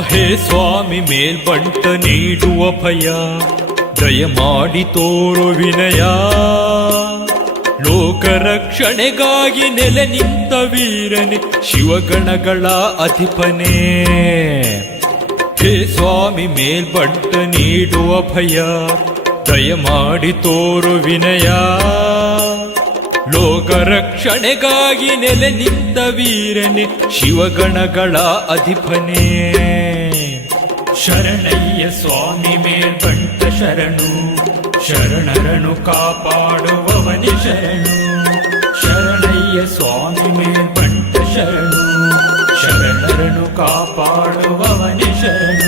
ಹೇ ಸ್ವಾಮಿ ಮೇಲ್ಬಂಟ ನೀಡುವ ಭಯ, ದಯಮಾಡಿ ತೋರು ವಿನಯ. ಲೋಕ ರಕ್ಷಣೆಗಾಗಿ ನೆಲೆ ನಿಂತ ವೀರನೆ, ಶಿವಗಣಗಳ ಅಧಿಪನೇ. ಹೇ ಸ್ವಾಮಿ ಮೇಲ್ಬಂಟ ನೀಡುವ ಭಯ, ದಯಮಾಡಿ ತೋರು ವಿನಯ. ಲೋಕ ರಕ್ಷಣೆಗಾಗಿ ನೆಲೆ ನಿಂತ ವೀರನೆ, ಶಿವಗಣಗಳ ಅಧಿಪನೇ. ಶರಣಯ್ಯ ಸ್ವಾಮಿ ಮೇಲ್ಬಂಟ ಶರಣು, ಶರಣರನು ಕಾಪಾಡುವವನಿ ಶರಣು. ಶರಣಯ್ಯ ಸ್ವಾಮಿ ಮೇಲ್ಬಂಟ ಶರಣು, ಶರಣರನು ಕಾಪಾಡುವವನಿ ಶರಣು.